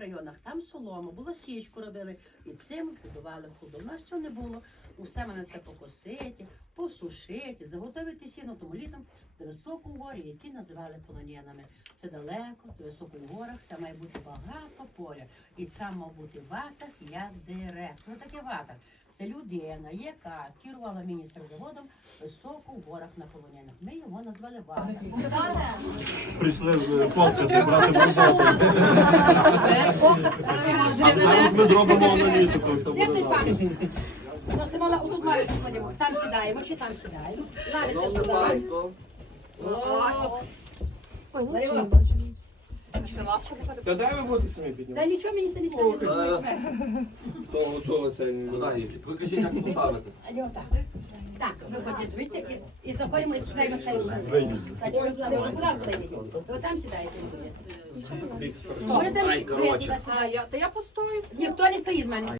районах там солому, було січку робили, і цим будували худу. У нас цього не було. Усе мене це покосити, посушити, заготовити сіно, тому літом це високо горі, які називали полонянами. Це далеко, це високо в горах, це має бути багато поля. І там мав бути ватах, я директор. Що таке ватах? Це людина, яка керувала міністр-заводом високо в горах на полонянах. Ми його назвали ватах. Прийшли е, фоткати, брати борзати. А зараз ми зробимо аналітику, все буде той добре. пан? Ну, Симона, отут лавицю кладемо. Там сідаємо чи там сідаємо. Лавиця сідаємо. Ой, Дай не вам. Та дай ви будете самі Та піднімати. нічого мені це не стане. Того цього це не Дай, Євчик, ви кажіть, як поставити. Алло, так. Так, виходить звідти і і заходимо і сідаємо Вийдіть. А ви куди? Ви куди подійдете? Ви там сідаєте. ви А, та я постою. Ніхто не стоїть в мене.